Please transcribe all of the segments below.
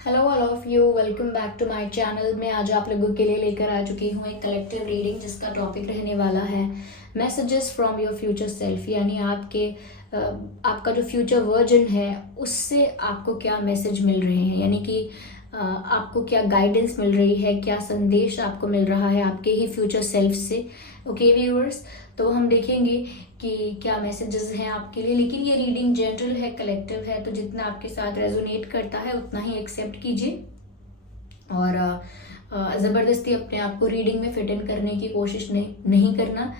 Hello all of you, welcome back to my channel. मैं आज आप लोगों के लिए लेकर आ चुकी हूँ एक कलेक्टिव रीडिंग जिसका टॉपिक रहने वाला है messages from your future self. यानी आपका जो फ्यूचर वर्जन है उससे आपको क्या मैसेज मिल रहे हैं, यानी कि आपको क्या गाइडेंस मिल रही है, क्या संदेश आपको मिल रहा है आपके ही फ्यूचर सेल्फ से। ओके व्यूअर्स, तो हम देखेंगे कि क्या मैसेजेस हैं आपके लिए। लेकिन ये रीडिंग जनरल है, कलेक्टिव है, तो जितना आपके साथ रेजोनेट करता है उतना ही एक्सेप्ट कीजिए और ज़बरदस्ती अपने आप को रीडिंग में फिट इन करने की कोशिश नहीं करना।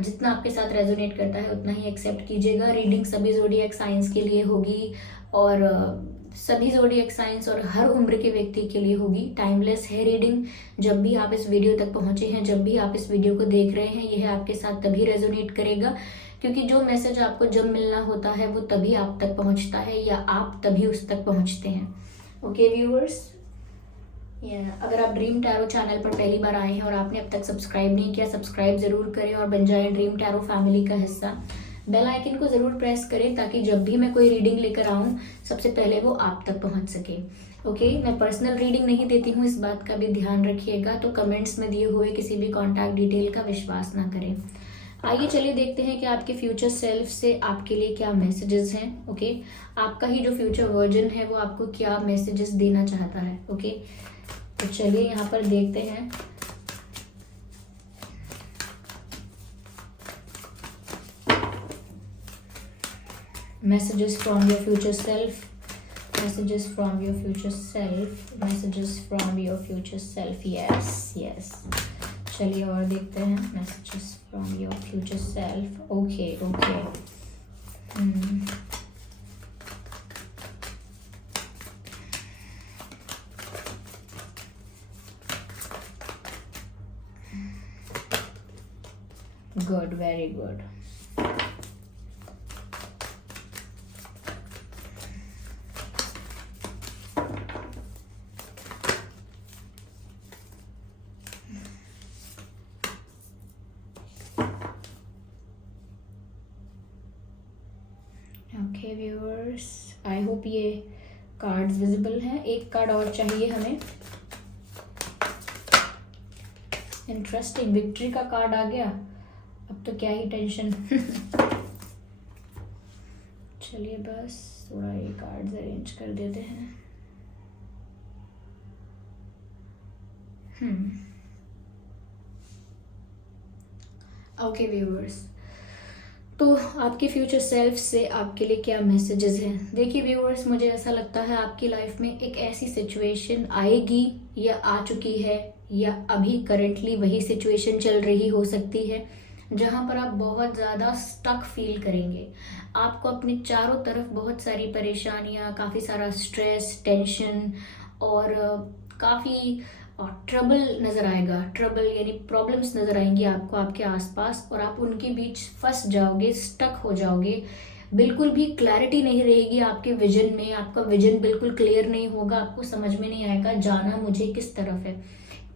जितना आपके साथ रेजोनेट करता है उतना ही एक्सेप्ट कीजिएगा। रीडिंग सभी ज़ोडिएक साइंस के लिए होगी और सभी ज़ोडिएक साइंस और हर उम्र के व्यक्ति के लिए होगी। टाइमलेस है रीडिंग। जब भी आप इस वीडियो तक पहुंचे हैं, जब भी आप इस वीडियो को देख रहे हैं, यह आपके साथ तभी रेजोनेट करेगा क्योंकि जो मैसेज आपको जब मिलना होता है वो तभी आप तक पहुंचता है या आप तभी उस तक पहुंचते हैं। ओके व्यूअर्स, अगर आप ड्रीम टैरो चैनल पर पहली बार आए हैं और आपने अब तक सब्सक्राइब नहीं किया, सब्सक्राइब जरूर करें और बन जाए ड्रीम टैरो फैमिली का हिस्सा। बेल आइकन को जरूर प्रेस करें ताकि जब भी मैं कोई रीडिंग लेकर आऊं सबसे पहले वो आप तक पहुंच सके। ओके, मैं पर्सनल रीडिंग नहीं देती हूँ, इस बात का भी ध्यान रखिएगा। तो कमेंट्स में दिए हुए किसी भी कॉन्टैक्ट डिटेल का विश्वास ना करें। आइए चलिए देखते हैं कि आपके फ्यूचर सेल्फ से आपके लिए क्या मैसेजेस हैं। ओके, आपका ही जो फ्यूचर वर्जन है वो आपको क्या मैसेजेस देना चाहता है। ओके, तो चलिए यहाँ पर देखते हैं। Messages from your future self, messages from your future self, messages from your future self. yes. चलिए और देखते हैं messages from your future self. Okay. Good, very good. Okay viewers, I hope ये कार्ड्स विजिबल हैं। एक card और चाहिए हमें। इंटरेस्टिंग, विक्ट्री का कार्ड आ गया। अब तो क्या ही टेंशन। चलिए बस थोड़ा ये कार्ड्स अरेंज कर देते हैं। ओके व्यूअर्स, तो आपके फ्यूचर सेल्फ से आपके लिए क्या मैसेजेस हैं। देखिए व्यूअर्स, मुझे ऐसा लगता है आपकी लाइफ में एक ऐसी सिचुएशन आएगी या आ चुकी है या अभी करंटली वही सिचुएशन चल रही हो सकती है जहां पर आप बहुत ज़्यादा स्टक फील करेंगे। आपको अपने चारों तरफ बहुत सारी परेशानियां, काफ़ी सारा स्ट्रेस, टेंशन और काफ़ी ट्रबल नज़र आएगा। ट्रबल यानी प्रॉब्लम्स नज़र आएंगी आपको आपके आसपास और आप उनके बीच फंस जाओगे, स्टक हो जाओगे। बिल्कुल भी क्लैरिटी नहीं रहेगी आपके विजन में। आपका विजन बिल्कुल क्लियर नहीं होगा। आपको समझ में नहीं आएगा जाना मुझे किस तरफ है,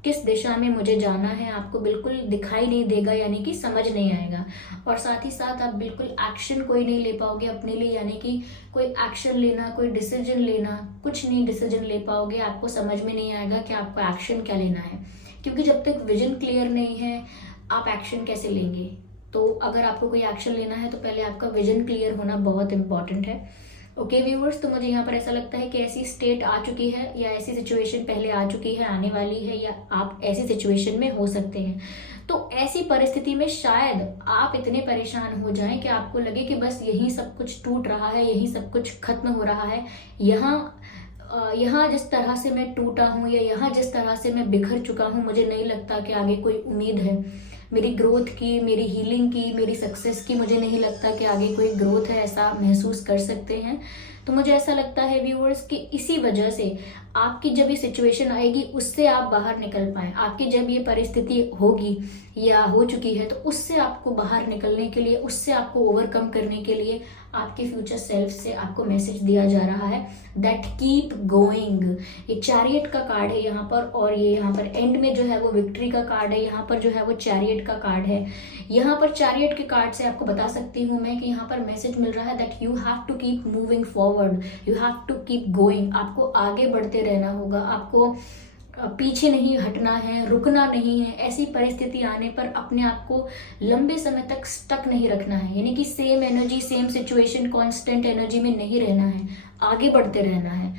किस दिशा में मुझे जाना है। आपको बिल्कुल दिखाई नहीं देगा, यानी कि समझ नहीं आएगा। और साथ ही साथ आप बिल्कुल एक्शन कोई नहीं ले पाओगे अपने लिए, यानी कि कोई एक्शन लेना, कोई डिसीजन लेना, कुछ नहीं डिसीजन ले पाओगे। आपको समझ में नहीं आएगा कि आपको एक्शन क्या लेना है, क्योंकि जब तक विजन क्लियर नहीं है आप एक्शन कैसे लेंगे। तो अगर आपको कोई एक्शन लेना है तो पहले आपका विजन क्लियर होना बहुत इंपॉर्टेंट है। ओके व्यूअर्स, तो मुझे यहाँ पर ऐसा लगता है कि ऐसी स्टेट आ चुकी है या ऐसी सिचुएशन पहले आ चुकी है, आने वाली है, या आप ऐसी सिचुएशन में हो सकते हैं। तो ऐसी परिस्थिति में शायद आप इतने परेशान हो जाएं कि आपको लगे कि बस यही सब कुछ टूट रहा है, यही सब कुछ खत्म हो रहा है। यहाँ जिस तरह से मैं टूटा हूँ या यहाँ जिस तरह से मैं बिखर चुका हूँ, मुझे नहीं लगता कि आगे कोई उम्मीद है मेरी ग्रोथ की, मेरी हीलिंग की, मेरी सक्सेस की। मुझे नहीं लगता कि आगे कोई ग्रोथ है, ऐसा महसूस कर सकते हैं। तो मुझे ऐसा लगता है व्यूअर्स कि इसी वजह से आपकी जब ये सिचुएशन आएगी उससे आप बाहर निकल पाए। आपकी जब ये परिस्थिति होगी या हो चुकी है तो उससे आपको बाहर निकलने के लिए, उससे आपको ओवरकम करने के लिए आपके फ्यूचर सेल्फ से आपको मैसेज दिया जा रहा है दैट कीप गोइंग। ये चैरियट का कार्ड है यहाँ पर, और ये यहाँ पर एंड में जो है वो विक्ट्री का कार्ड है, यहाँ पर जो है वो चैरियट का कार्ड है। यहाँ पर चैरियट के कार्ड से आपको बता सकती हूँ मैं कि यहाँ पर मैसेज मिल रहा है that you have to keep moving forward, you have to keep going. आपको आगे बढ़ते रहना होगा, आपको पीछे नहीं हटना है, रुकना नहीं है। ऐसी परिस्थिति आने पर अपने आप को लंबे समय तक स्टक नहीं रखना है, यानी कि same energy, same situation, constant energy में नहीं रहना है, आगे बढ़ते रहना है।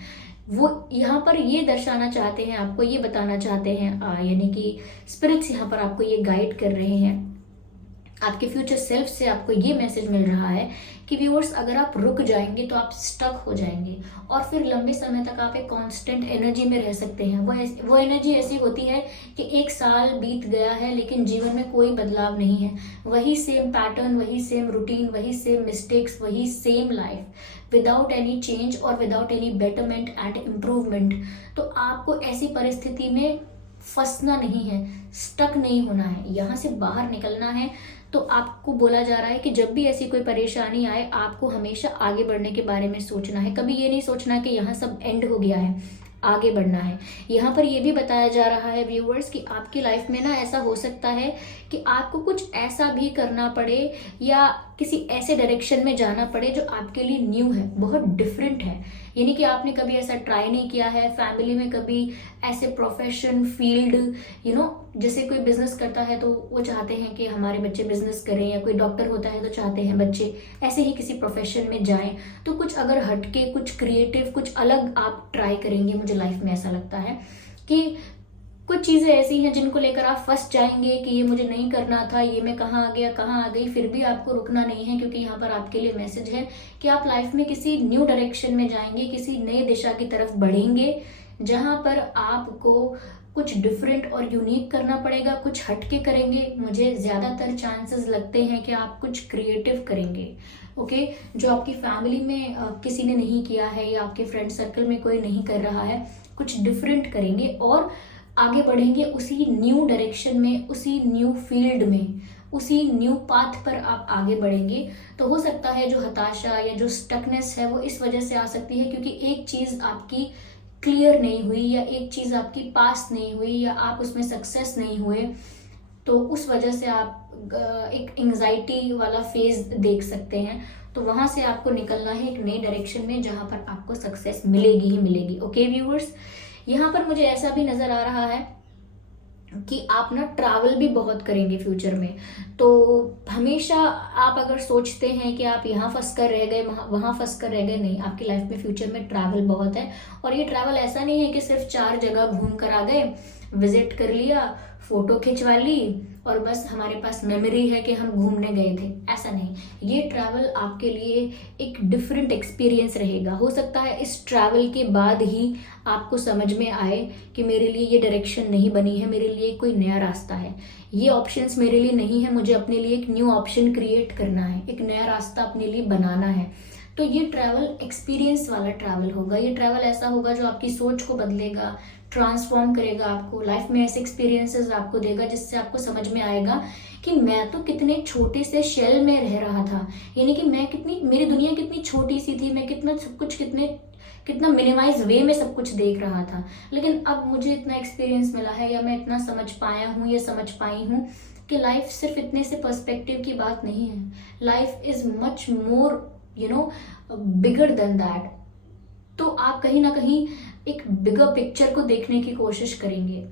वो यहाँ पर ये दर्शाना चाहते हैं, आपको ये बताना चाहते हैं, यानी कि स्पिरिट्स यहाँ पर आपको ये गाइड कर रहे हैं। आपके फ्यूचर सेल्फ से आपको ये मैसेज मिल रहा है कि व्यूअर्स, अगर आप रुक जाएंगे तो आप स्टक हो जाएंगे और फिर लंबे समय तक आप एक कांस्टेंट एनर्जी में रह सकते हैं। वो एनर्जी ऐसी होती है कि 1 साल बीत गया है लेकिन जीवन में कोई बदलाव नहीं है, वही सेम पैटर्न, वही सेम रूटीन, वही सेम मिस्टेक्स, वही same life, without any change और without any betterment and improvement. तो आपको ऐसी परिस्थिति में फंसना नहीं है, स्टक नहीं होना है, यहाँ से बाहर निकलना है। तो आपको बोला जा रहा है कि जब भी ऐसी कोई परेशानी आए, आपको हमेशा आगे बढ़ने के बारे में सोचना है। कभी ये नहीं सोचना कि यहाँ सब एंड हो गया है, आगे बढ़ना है। यहाँ पर ये भी बताया जा रहा है व्यूअर्स कि आपकी लाइफ में ना ऐसा हो सकता है कि आपको कुछ ऐसा भी करना पड़े या किसी ऐसे डायरेक्शन में जाना पड़े जो आपके लिए न्यू है, बहुत डिफरेंट है, यानी कि आपने कभी ऐसा ट्राई नहीं किया है। फैमिली में कभी ऐसे प्रोफेशन, फील्ड, जैसे कोई बिजनेस करता है तो वो चाहते हैं कि हमारे बच्चे बिजनेस करें, या कोई डॉक्टर होता है तो चाहते हैं बच्चे ऐसे ही किसी प्रोफेशन में जाएं। तो कुछ अगर हटके, कुछ क्रिएटिव, कुछ अलग आप ट्राई करेंगे, मुझे लाइफ में ऐसा लगता है कि कुछ चीज़ें ऐसी हैं जिनको लेकर आप फंस जाएंगे कि ये मुझे नहीं करना था, ये मैं कहाँ आ गया, कहाँ आ गई। फिर भी आपको रुकना नहीं है, क्योंकि यहाँ पर आपके लिए मैसेज है कि आप लाइफ में किसी न्यू डायरेक्शन में जाएंगे, किसी नए दिशा की तरफ बढ़ेंगे, जहाँ पर आपको कुछ डिफरेंट और यूनिक करना पड़ेगा, कुछ हटके करेंगे। मुझे ज़्यादातर चांसेस लगते हैं कि आप कुछ क्रिएटिव करेंगे, ओके, जो आपकी फैमिली में किसी ने नहीं किया है या आपके फ्रेंड सर्कल में कोई नहीं कर रहा है। कुछ डिफरेंट करेंगे और आगे बढ़ेंगे उसी न्यू डायरेक्शन में, उसी न्यू फील्ड में, उसी न्यू पाथ पर आप आगे बढ़ेंगे। तो हो सकता है जो हताशा या जो स्टकनेस है वो इस वजह से आ सकती है क्योंकि एक चीज़ आपकी क्लियर नहीं हुई, या एक चीज़ आपकी पास नहीं हुई, या आप उसमें सक्सेस नहीं हुए। तो उस वजह से आप एक एंग्जाइटी वाला फेज देख सकते हैं। तो वहाँ से आपको निकलना है एक नई डायरेक्शन में जहाँ पर आपको सक्सेस मिलेगी ही मिलेगी। ओके व्यूअर्स, यहाँ पर मुझे ऐसा भी नज़र आ रहा है कि आप ना ट्रैवल भी बहुत करेंगे फ्यूचर में। तो हमेशा आप अगर सोचते हैं कि आप यहाँ फंस कर रह गए, वहाँ फंस कर रह गए, नहीं, आपकी लाइफ में फ्यूचर में ट्रैवल बहुत है। और ये ट्रैवल ऐसा नहीं है कि सिर्फ 4 जगह घूम कर आ गए, विजिट कर लिया, फोटो खिंचवा ली और बस हमारे पास मेमोरी है कि हम घूमने गए थे, ऐसा नहीं। ये ट्रैवल आपके लिए एक डिफरेंट एक्सपीरियंस रहेगा। हो सकता है इस ट्रैवल के बाद ही आपको समझ में आए कि मेरे लिए ये डायरेक्शन नहीं बनी है, मेरे लिए कोई नया रास्ता है, ये ऑप्शंस मेरे लिए नहीं है, मुझे अपने लिए एक न्यू ऑप्शन क्रिएट करना है, एक नया रास्ता अपने लिए बनाना है। तो ये ट्रैवल एक्सपीरियंस वाला ट्रैवल होगा। ये ट्रैवल ऐसा होगा जो आपकी सोच को बदलेगा, ट्रांसफॉर्म करेगा आपको, लाइफ में ऐसे एक्सपीरियंसेस आपको देगा जिससे आपको समझ में आएगा कि मैं तो कितने छोटे से शेल में रह रहा था, यानी कि मेरी दुनिया कितनी छोटी सी थी, मैं कितना सब कुछ कितना मिनिमाइज वे में सब कुछ देख रहा था। लेकिन अब मुझे इतना एक्सपीरियंस मिला है, या मैं इतना समझ पाया हूँ या समझ पाई हूँ कि लाइफ सिर्फ इतने से पर्सपेक्टिव की बात नहीं है। Life is much more bigger than that. तो आप कहीं ना कहीं एक बिगर पिक्चर को देखने की कोशिश करेंगे।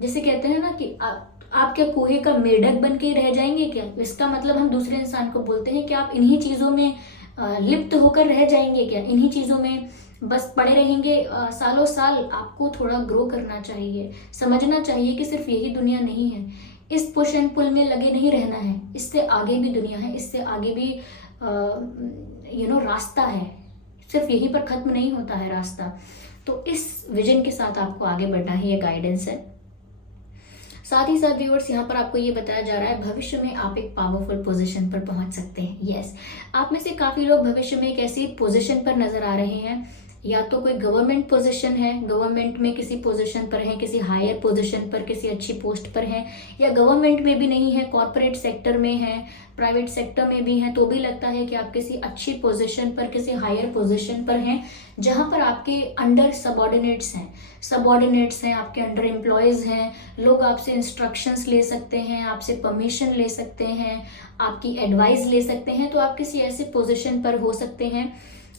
जैसे कहते हैं ना कि आप क्या कुएं का मेढक बन के रह जाएंगे क्या? इसका मतलब हम दूसरे इंसान को बोलते हैं कि आप इन्हीं चीज़ों में लिप्त होकर रह जाएंगे क्या, इन्हीं चीज़ों में बस पड़े रहेंगे सालों साल। आपको थोड़ा ग्रो करना चाहिए, समझना चाहिए कि सिर्फ यही दुनिया नहीं है, इस पुश एंड पुल में लगे नहीं रहना है, इससे आगे भी दुनिया है, इससे आगे भी रास्ता है, सिर्फ यहीं पर खत्म नहीं होता है रास्ता। तो इस विजन के साथ आपको आगे बढ़ना ही, ये गाइडेंस है। साथ ही साथ व्यूअर्स, यहाँ पर आपको ये बताया जा रहा है भविष्य में आप एक पावरफुल पोजीशन पर पहुंच सकते हैं। यस, आप में से काफी लोग भविष्य में एक ऐसी पोजीशन पर नजर आ रहे हैं या तो कोई गवर्नमेंट पोजीशन है, गवर्नमेंट में किसी पोजीशन पर है, किसी हायर पोजीशन पर, किसी अच्छी पोस्ट पर है, या गवर्नमेंट में भी नहीं है, कॉर्पोरेट सेक्टर में है, प्राइवेट सेक्टर में भी है, तो भी लगता है कि आप किसी अच्छी पोजीशन पर, किसी हायर पोजीशन पर हैं जहां पर आपके अंडर सबॉर्डिनेट्स हैं, आपके अंडर एम्प्लॉयज हैं, लोग आपसे इंस्ट्रक्शंस ले सकते हैं, आपसे परमिशन ले सकते हैं, आपकी एडवाइस ले सकते हैं। तो आप किसी ऐसे पोजीशन पर हो सकते हैं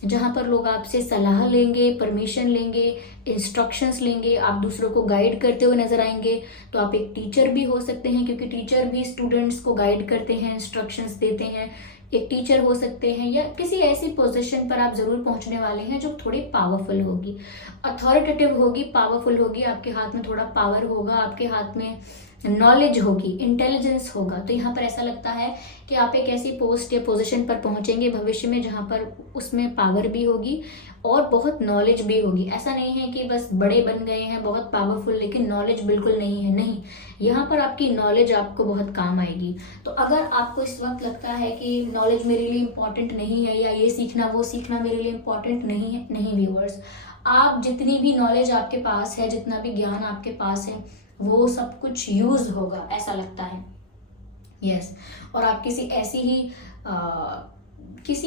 जहां पर लोग आपसे सलाह लेंगे, परमिशन लेंगे, इंस्ट्रक्शंस लेंगे, आप दूसरों को गाइड करते हुए नजर आएंगे। तो आप एक टीचर भी हो सकते हैं, क्योंकि टीचर भी स्टूडेंट्स को गाइड करते हैं, इंस्ट्रक्शंस देते हैं। एक टीचर हो सकते हैं, या किसी ऐसी पोजीशन पर आप जरूर पहुंचने वाले हैं जो थोड़ी पावरफुल होगी, अथॉरिटेटिव होगी, पावरफुल होगी, आपके हाथ में थोड़ा पावर होगा, आपके हाथ में नॉलेज होगी, इंटेलिजेंस होगा। तो यहाँ पर ऐसा लगता है कि आप एक ऐसी पोस्ट या पोजीशन पर पहुंचेंगे भविष्य में जहां पर उसमें पावर भी होगी और बहुत नॉलेज भी होगी। ऐसा नहीं है कि बस बड़े बन गए हैं, बहुत पावरफुल, लेकिन नॉलेज बिल्कुल नहीं है, नहीं। यहाँ पर आपकी नॉलेज आपको बहुत काम आएगी। तो अगर आपको इस वक्त लगता है कि नॉलेज मेरे लिए इम्पोर्टेंट नहीं है, या ये सीखना वो सीखना मेरे लिए इम्पोर्टेंट नहीं है, नहीं व्यूअर्स, आप जितनी भी नॉलेज आपके पास है, जितना भी ज्ञान आपके पास है, वो सब कुछ यूज होगा, ऐसा लगता है। यस। और आप किसी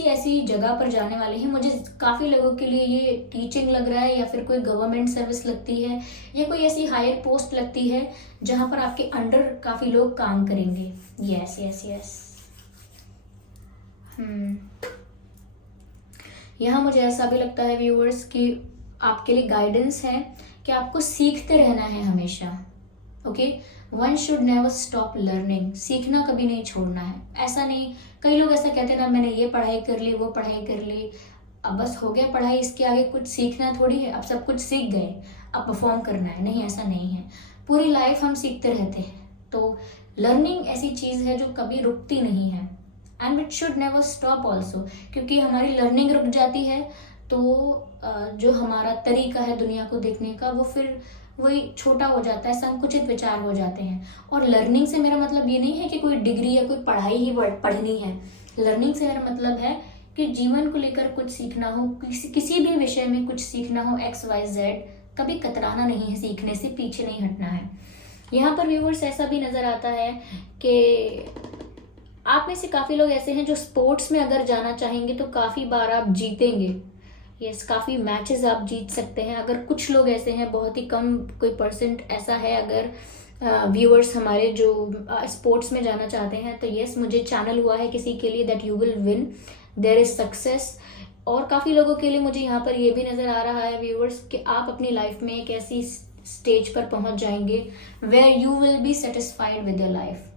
ऐसी जगह पर जाने वाले हैं। मुझे काफी लोगों के लिए ये टीचिंग लग रहा है, या फिर कोई गवर्नमेंट सर्विस लगती है, या कोई ऐसी हायर पोस्ट लगती है जहां पर आपके अंडर काफी लोग काम करेंगे। Yes yes yes. यहाँ मुझे ऐसा भी लगता है व्यूअर्स कि आपके लिए गाइडेंस है कि आपको सीखते रहना है हमेशा। Okay, one should never stop learning. सीखना कभी नहीं छोड़ना है। ऐसा नहीं, कई लोग ऐसा कहते हैं ना, मैंने ये पढ़ाई कर ली, वो पढ़ाई कर ली, अब बस हो गया पढ़ाई, इसके आगे कुछ सीखना थोड़ी है, अब सब कुछ सीख गए, अब परफॉर्म करना है। नहीं, ऐसा नहीं है। पूरी लाइफ हम सीखते रहते हैं। तो लर्निंग ऐसी चीज है जो कभी रुकती नहीं है, and it should never stop also. क्योंकि हमारी लर्निंग रुक जाती है तो जो हमारा तरीका है दुनिया को देखने का, वो फिर वही छोटा हो जाता है, संकुचित विचार हो जाते हैं। और लर्निंग से मेरा मतलब ये नहीं है कि कोई डिग्री या कोई पढ़ाई ही पढ़नी है। लर्निंग से मेरा मतलब है कि जीवन को लेकर कुछ सीखना हो, किसी भी विषय में कुछ सीखना हो, XYZ, कभी कतराना नहीं है, सीखने से पीछे नहीं हटना है। यहाँ पर व्यूअर्स ऐसा भी नजर आता है कि आप में से काफी लोग ऐसे हैं जो स्पोर्ट्स में अगर जाना चाहेंगे तो काफी बार आप जीतेंगे। यस, काफी मैचेस आप जीत सकते हैं। अगर कुछ लोग ऐसे हैं, बहुत ही कम कोई परसेंट ऐसा है, अगर व्यूअर्स हमारे जो स्पोर्ट्स में जाना चाहते हैं, तो यस, मुझे चैनल हुआ है किसी के लिए that you will win, there is success. और काफी लोगों के लिए मुझे यहाँ पर ये भी नजर आ रहा है व्यूअर्स कि आप अपनी लाइफ में एक ऐसी स्टेज पर पहुंच जाएंगे where you will be satisfied with your life.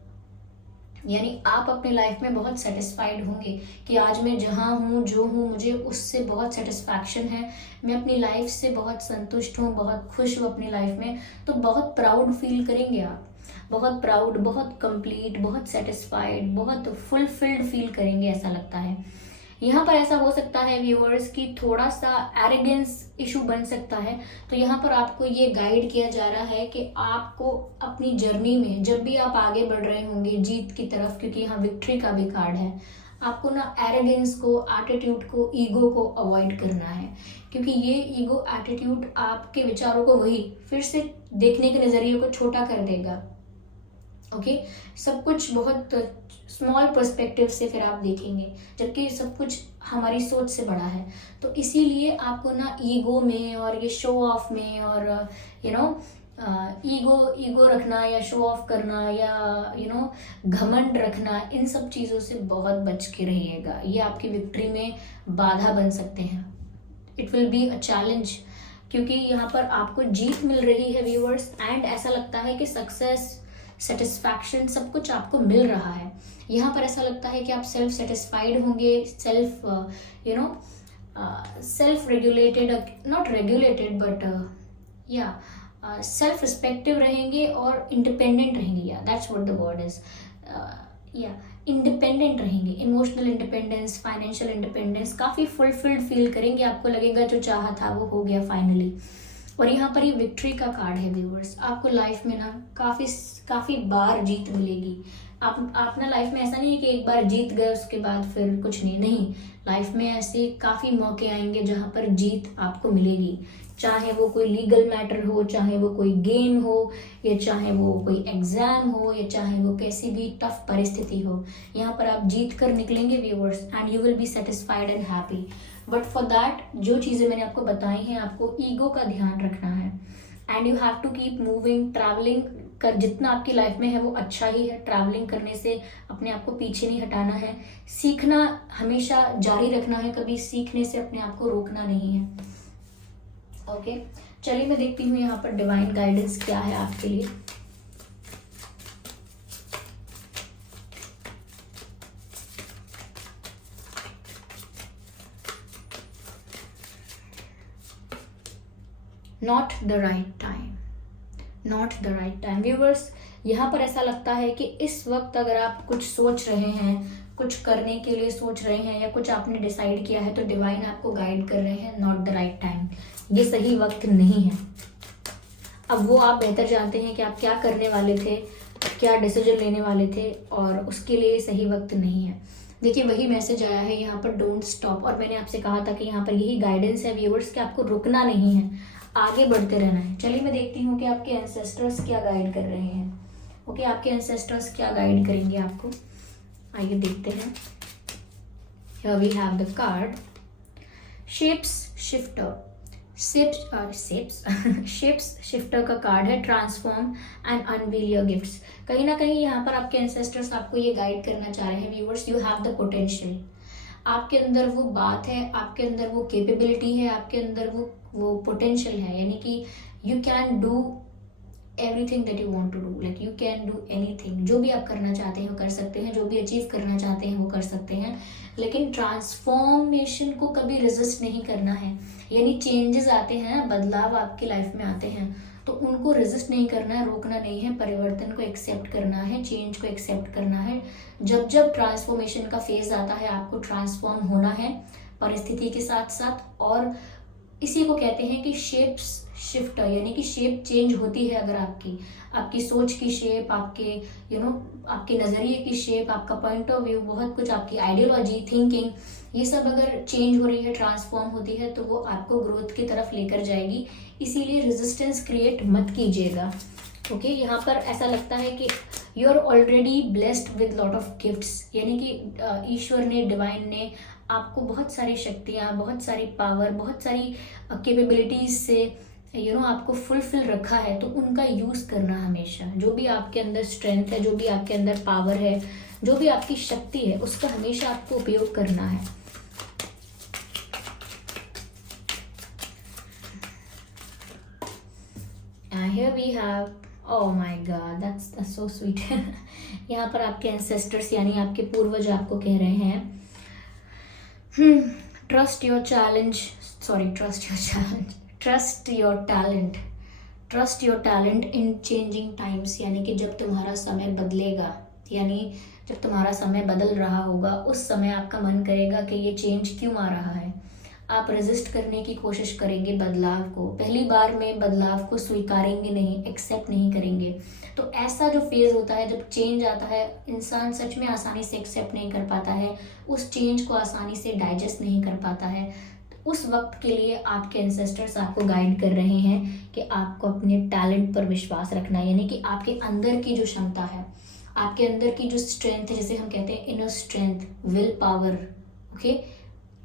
यानी आप अपनी लाइफ में बहुत सेटिस्फाइड होंगे कि आज मैं जहाँ हूँ, जो हूँ, मुझे उससे बहुत सेटिस्फैक्शन है, मैं अपनी लाइफ से बहुत संतुष्ट हूँ, बहुत खुश हूँ अपनी लाइफ में। तो बहुत प्राउड फील करेंगे आप, बहुत प्राउड, बहुत कंप्लीट, बहुत सेटिस्फाइड, बहुत फुलफिल्ड फील करेंगे, ऐसा लगता है। यहाँ पर ऐसा हो सकता है व्यूअर्स कि थोड़ा सा एरोगेंस इशू बन सकता है। तो यहाँ पर आपको ये गाइड किया जा रहा है कि आपको अपनी जर्नी में जब भी आप आगे बढ़ रहे होंगे जीत की तरफ, क्योंकि यहाँ विक्ट्री का भी कार्ड है, आपको ना एरोगेंस को, एटीट्यूड को, ईगो को अवॉइड करना है। क्योंकि ये ईगो, एटीट्यूड आपके विचारों को वही फिर से देखने के नजरिए को छोटा कर देगा। ओके, सब कुछ बहुत स्मॉल पर्सपेक्टिव से फिर आप देखेंगे, जबकि सब कुछ हमारी सोच से बड़ा है। तो इसीलिए आपको ना ईगो में और ये शो ऑफ में और ईगो रखना या शो ऑफ करना या घमंड रखना, इन सब चीज़ों से बहुत बच के रहिएगा। ये आपकी विक्ट्री में बाधा बन सकते हैं। It will be a challenge, क्योंकि यहाँ पर आपको जीत मिल रही है व्यूअर्स, एंड ऐसा लगता है कि सक्सेस, सेटिस्फैक्शन, सब कुछ आपको मिल रहा है। यहाँ पर ऐसा लगता है कि आप सेल्फ सेटिस्फाइड होंगे, self regulated, not regulated but self respective रहेंगे और इंडिपेंडेंट रहेंगे। या that's what the word is. Independent रहेंगे, इमोशनल इंडिपेंडेंस, फाइनेंशियल इंडिपेंडेंस, काफ़ी फुलफिल्ड फील करेंगे। आपको लगेगा जो चाहा था वो हो गया फाइनली। और यहाँ पर ये विक्ट्री का कार्ड है व्यूअर्स। आपको लाइफ में ना काफ़ी बार जीत मिलेगी। आप ना लाइफ में ऐसा नहीं है कि एक बार जीत गए उसके बाद फिर कुछ नहीं, लाइफ में ऐसे काफ़ी मौके आएंगे जहाँ पर जीत आपको मिलेगी, चाहे वो कोई लीगल मैटर हो, चाहे वो कोई गेम हो, या चाहे वो कोई एग्जाम हो, या चाहे वो कैसी भी टफ परिस्थिति हो, यहाँ पर आप जीत कर निकलेंगे viewers, and you will be satisfied and happy. But for that जो चीज़ें मैंने आपको बताई हैं, आपको ईगो का ध्यान रखना है, and you have to keep moving, travelling कर जितना आपकी लाइफ में है वो अच्छा ही है। ट्रैवलिंग करने से अपने आप को पीछे नहीं हटाना है, सीखना हमेशा जारी रखना है, कभी सीखने से अपने आप को रोकना नहीं है। ओके, चलिए मैं देखती हूँ यहाँ पर डिवाइन गाइडेंस क्या है आपके लिए। Not the right time, not the right time viewers. यहाँ पर ऐसा लगता है कि इस वक्त अगर आप कुछ सोच रहे हैं, कुछ करने के लिए सोच रहे हैं, या कुछ आपने डिसाइड किया है, तो डिवाइन आपको गाइड कर रहे हैं, नॉट द राइट टाइम, ये सही वक्त नहीं है। अब वो आप बेहतर जानते हैं कि आप क्या करने वाले थे, क्या डिसीजन लेने वाले थे, और उसके लिए सही वक्त नहीं है। देखिए वही मैसेज आया है यहाँ पर, डोंट स्टॉप, और मैंने आपसे कहा था कि यहाँ पर यही गाइडेंस है व्यूअर्स कि आपको रुकना नहीं है, आगे बढ़ते रहना है। चलिए मैं देखती हूँ कि आपके एंसेस्टर्स क्या गाइड कर रहे हैं। ओके, आपके एंसेस्टर्स क्या गाइड करेंगे आपको, आइए देखते हैं। Here we have the card shapes shifter, shapes shifter का कार्ड है, transform and unveil your gifts. कहीं ना कहीं यहाँ पर आपके एंसेस्टर्स आपको ये गाइड करना चाह रहे हैं viewers, you have the potential, आपके अंदर वो बात है, आपके अंदर वो कैपेबिलिटी है, आपके अंदर वो पोटेंशियल है, यानी कि you can do everything that you want to do, like you can do anything, जो भी आप करना चाहते हैं वो कर सकते हैं, जो भी अचीव करना चाहते हैं वो कर सकते हैं। लेकिन ट्रांसफॉर्मेशन को कभी रेजिस्ट नहीं करना है, यानी चेंजेस आते हैं, बदलाव आपकी लाइफ में आते हैं, तो उनको रेजिस्ट नहीं करना है, रोकना नहीं है, परिवर्तन को एक्सेप्ट करना है, चेंज को एक्सेप्ट करना है। जब जब ट्रांसफॉर्मेशन का फेज आता है आपको ट्रांसफॉर्म होना है परिस्थिति के साथ साथ, और इसी को कहते हैं कि शेप्स शिफ्टर, यानी कि शेप चेंज होती है। अगर आपकी सोच की शेप, आपके आपके नज़रिए की शेप, आपका पॉइंट ऑफ व्यू, बहुत कुछ, आपकी आइडियोलॉजी, थिंकिंग, ये सब अगर चेंज हो रही है, ट्रांसफॉर्म होती है, तो वो आपको ग्रोथ की तरफ लेकर जाएगी। इसीलिए रेजिस्टेंस क्रिएट मत कीजिएगा। ओके, यहाँ पर ऐसा लगता है कि you are already blessed with lot of gifts, यानी कि ईश्वर ने, डिवाइन ने आपको बहुत सारी शक्तियाँ, बहुत सारी पावर, बहुत सारी कैपेबिलिटीज से आपको फुलफिल रखा है, तो उनका यूज़ करना हमेशा। जो भी आपके अंदर स्ट्रेंथ है, जो भी आपके अंदर पावर है, जो भी आपकी शक्ति है, उसका हमेशा आपको उपयोग करना है। Here we have, oh my God, that's so sweet. यहाँ पर आपके एंसेस्टर्स यानी आपके पूर्वज आपको कह रहे हैं, trust your talent in changing times, यानी कि जब तुम्हारा समय बदलेगा, यानी जब तुम्हारा समय बदल रहा होगा, उस समय आपका मन करेगा कि ये चेंज क्यों आ रहा है, आप रेजिस्ट करने की कोशिश करेंगे बदलाव को, पहली बार में बदलाव को स्वीकारेंगे नहीं, एक्सेप्ट नहीं करेंगे। तो ऐसा जो फेज होता है, जब चेंज आता है, इंसान सच में आसानी से एक्सेप्ट नहीं कर पाता है, उस चेंज को आसानी से डाइजेस्ट नहीं कर पाता है। उस वक्त के लिए आपके एंसेस्टर्स आपको गाइड कर रहे हैं कि आपको अपने टैलेंट पर विश्वास रखना है, यानी कि आपके अंदर की जो क्षमता है, आपके अंदर की जो स्ट्रेंथ है, जिसे हम कहते हैं inner strength, will power, okay,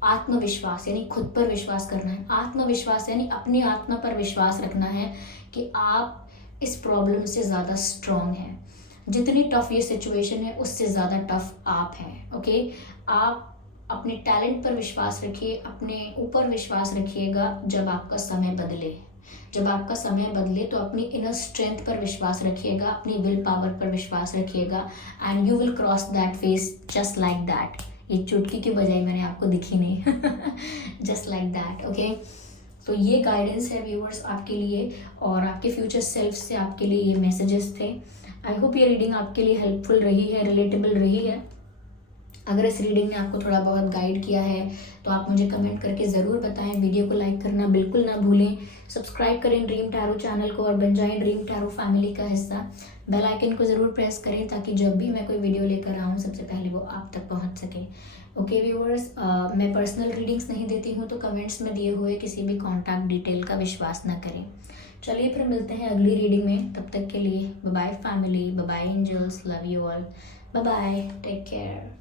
आत्मविश्वास, यानी खुद पर विश्वास करना है। आत्मविश्वास यानी अपनी आत्मा पर विश्वास रखना है कि आप इस प्रॉब्लम से ज़्यादा स्ट्रॉन्ग हैं, जितनी टफ ये सिचुएशन है उससे ज़्यादा टफ आप हैं। ओके, आप अपने टैलेंट पर विश्वास रखिए, अपने ऊपर विश्वास रखिएगा। जब आपका समय बदले तो अपनी इनर स्ट्रेंथ पर विश्वास रखिएगा, अपनी विल पावर पर विश्वास रखिएगा, and you will cross that phase just like that. ये चुटकी की बजाय मैंने आपको दिखी नहीं, जस्ट लाइक दैट। ओके, तो ये गाइडेंस है व्यूअर्स आपके लिए, और आपके फ्यूचर सेल्फ से आपके लिए ये मैसेजेस थे। आई होप ये रीडिंग आपके लिए हेल्पफुल रही है, रिलेटेबल रही है। अगर इस रीडिंग ने आपको थोड़ा बहुत गाइड किया है तो आप मुझे कमेंट करके ज़रूर बताएं। वीडियो को लाइक करना बिल्कुल ना भूलें। सब्सक्राइब करें ड्रीम टैरो चैनल को और बन जाएं ड्रीम टैरो फैमिली का हिस्सा। बेल आइकन को ज़रूर प्रेस करें ताकि जब भी मैं कोई वीडियो लेकर आऊँ सबसे पहले वो आप तक पहुँच सके। ओके व्यूअर्स, मैं पर्सनल रीडिंग्स नहीं देती हूँ तो कमेंट्स में दिए हुए किसी भी कॉन्टैक्ट डिटेल का विश्वास ना करें। चलिए फिर मिलते हैं अगली रीडिंग में। तब तक के लिए bye bye family, bye bye angels, love you all, bye bye, take care.